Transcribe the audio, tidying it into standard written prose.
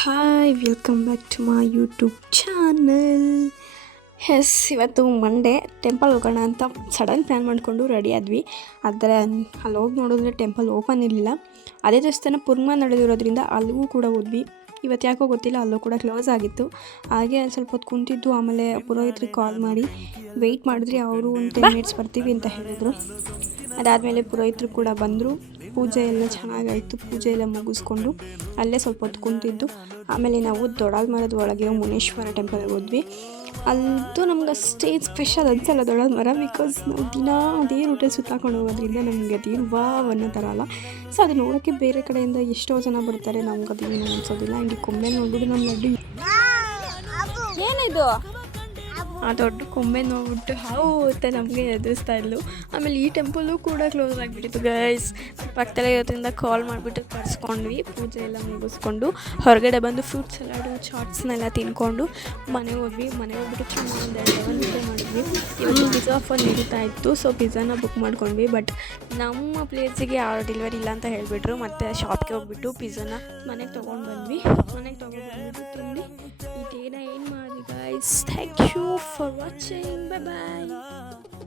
Hi welcome back to my YouTube channel. Yes, ಇವತ್ತು Monday temple ಹೋಗೋಣ ಅಂತ sudden plan ಮಾಡಿಕೊಂಡು ರೆಡಿ ಆದ್ವಿ. ಆದರೆ ಅಲ್ಲಿ ಹೋಗಿ ನೋಡಿದ್ರೆ ಟೆಂಪಲ್ ಓಪನ್ ಇರಲಿಲ್ಲ. ಅದೇ ದೇವಸ್ಥಾನ ಪುರ್ಮ ನಡೆದಿರೋದ್ರಿಂದ ಅಲ್ಲಿಗೂ ಕೂಡ ಹೋದ್ವಿ. ಇವತ್ತು ಯಾಕೋ ಗೊತ್ತಿಲ್ಲ, ಅಲ್ಲೂ ಕೂಡ ಕ್ಲೋಸ್ ಆಗಿತ್ತು. ಹಾಗೆ ಸ್ವಲ್ಪ ಹೊತ್ತು ಕುಂತಿದ್ದು. ಆಮೇಲೆ ಪುರೋಹಿತ್ರಿಗೆ ಕಾಲ್ ಮಾಡಿ ವೆಯ್ಟ್ ಮಾಡಿದ್ರಿ. ಅವರು ಒಂದು 10 ಮಿನಿಟ್ಸ್ ಬರ್ತೀವಿ ಅಂತ ಹೇಳಿದರು. ಅದಾದಮೇಲೆ ಪುರೋಹಿತರು ಕೂಡ ಬಂದರು. ಪೂಜೆ ಎಲ್ಲ ಚೆನ್ನಾಗಾಯಿತು. ಪೂಜೆ ಎಲ್ಲ ಮುಗಿಸ್ಕೊಂಡು ಅಲ್ಲೇ ಸ್ವಲ್ಪ ಹೊತ್ತು ಕುಂತಿದ್ದು. ಆಮೇಲೆ ನಾವು ದೊಡ್ಡಮರದ ಒಳಗೆ ಮುನೇಶ್ವರ ಟೆಂಪಲ್ಗೆ ಹೋದ್ವಿ. ಅದು ನಮ್ಗೆ ಅಷ್ಟೇ ಸ್ಪೆಷಲ್ ಅನಿಸಲ್ಲ ದೊಡ್ಡಮರ, ಬಿಕಾಸ್ ನಾವು ದಿನ ಅದೇ ರೂಟಲ್ಲಿ ಸುತ್ತಾಕೊಂಡು ಹೋಗೋದ್ರಿಂದ ನಮಗೆ ಅದೇನು ವಾವ್ ಅನ್ನೋ ಥರ ಅಲ್ಲ. ಸೊ ಅದು ನೋಡೋಕ್ಕೆ ಬೇರೆ ಕಡೆಯಿಂದ ಎಷ್ಟೋ ಜನ ಬರ್ತಾರೆ, ನಮ್ಗೆ ಅದೇನು ಅನಿಸೋದಿಲ್ಲ. ಆ್ಯಂಡ್ ಕೊಂಬೆ ನೋಡ್ಬಿಟ್ಟು ನಮ್ಮ ಲಡ್ಡು ಏನಿದು ಆ ದೊಡ್ಡ ಕೊಂಬೆ ನೋಡ್ಬಿಟ್ಟು ಹಾವು ಅಂತ ನಮಗೆ ಎದುರಿಸ್ತಾ ಇದ್ಲು. ಆಮೇಲೆ ಈ ಟೆಂಪಲ್ಲು ಕೂಡ ಕ್ಲೋಸ್ ಆಗಿಬಿಟ್ಟಿತ್ತು ಗೈಸ್. ಪಕ್ಕದಲ್ಲೇ ಇರೋದ್ರಿಂದ ಕಾಲ್ ಮಾಡಿಬಿಟ್ಟು ಕರ್ಸ್ಕೊಂಡ್ವಿ. ಪೂಜೆ ಎಲ್ಲ ಮುಗಿಸ್ಕೊಂಡು ಹೊರಗಡೆ ಬಂದು ಫ್ರೂಟ್ ಸಲಾಡು ಚಾಟ್ಸ್ನೆಲ್ಲ ತಿನ್ಕೊಂಡು ಮನೆಗೆ ಹೋದ್ವಿ. ಮನೆಗೆ ಹೋಗ್ಬಿಟ್ಟು ಚೆನ್ನಾಗಿ ಒಂದು 2 ನಿದ್ದೆ ಮಾಡಿದ್ವಿ. ಇವತ್ತು ಪಿಜ್ಜಾ ಆಫರ್ ನಡೀತಾ ಇತ್ತು, ಸೊ ಪಿಜ್ಜಾನ ಬುಕ್ ಮಾಡ್ಕೊಂಡ್ವಿ. ಬಟ್ ನಮ್ಮ ಪ್ಲೇಸಿಗೆ ಯಾವ ಡೆಲಿವರಿ ಇಲ್ಲ ಅಂತ ಹೇಳಿಬಿಟ್ರು. ಮತ್ತು ಶಾಪ್ಗೆ ಹೋಗ್ಬಿಟ್ಟು ಪಿಜ್ಜಾನ ಮನೆಗೆ ತೊಗೊಂಡು ಬಂದ್ವಿ. ಮನೆಗೆ ತೊಗೊಂಡ್ಬಂದ್ಬಿಟ್ಟು ತಿಂದು ಈ ಡೇನ ಏನು ಮಾಡಿದ್ವಿ guys. Thank you for watching. Bye bye.